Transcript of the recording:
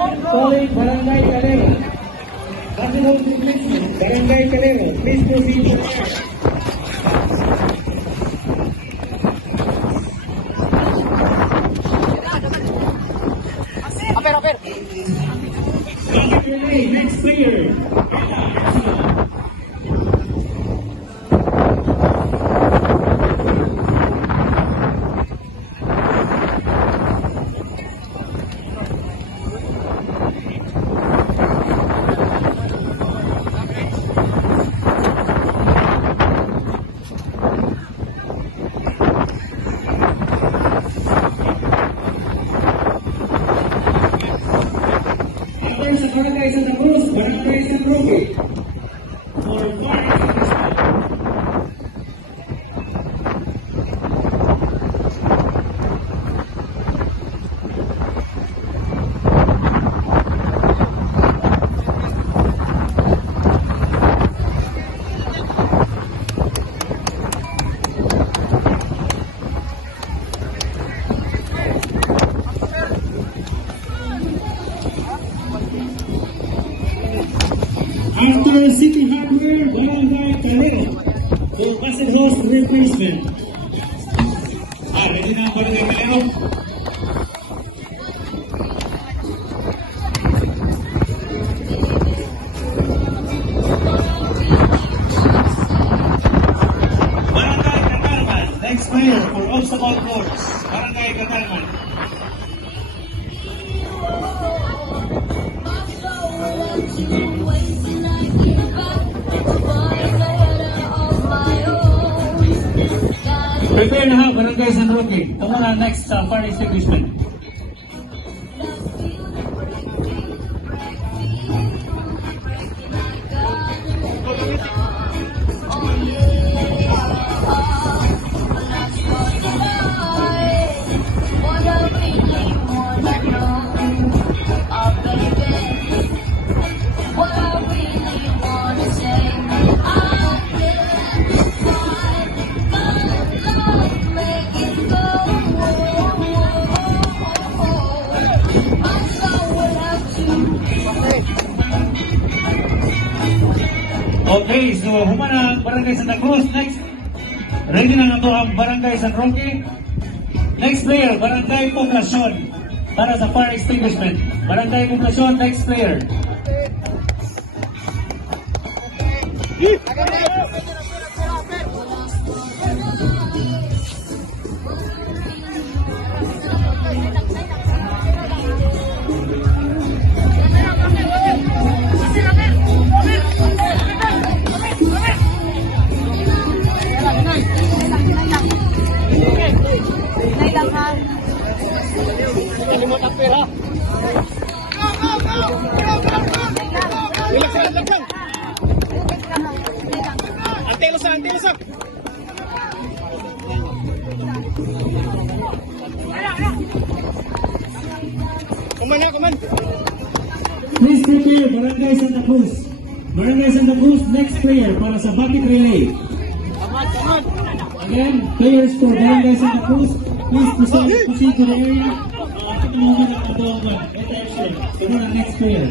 calling Barangay Calero. Basketball replacement, Barangay Calero. Please proceed to the air. Next player. Sa Barangay Santa Cruz, Barangay San Roque. For after City Hardware, Barangay Calero, for Acid Host replacement. Ready na ang Barangay Calero? Barangay Catalman, next player for obstacle course. Barangay Catalman. Prepare na ha, Barangay San Roque. Ito muna next fire extinguishment. Okay, so humana Barangay Santa Cruz. Next, ready na ito ang Barangay San Roque. Next player, Barangay Poblacion para sa fire extinguishment. Barangay Poblacion, next player. Antilusak! Kuman! Please prepare Barangay Santa Cruz. Barangay Santa Cruz, next player para sa bucket relay. Again, players for Barangay Santa Cruz, please proceed to the area. At the moment ang ito attention. Ito na next player.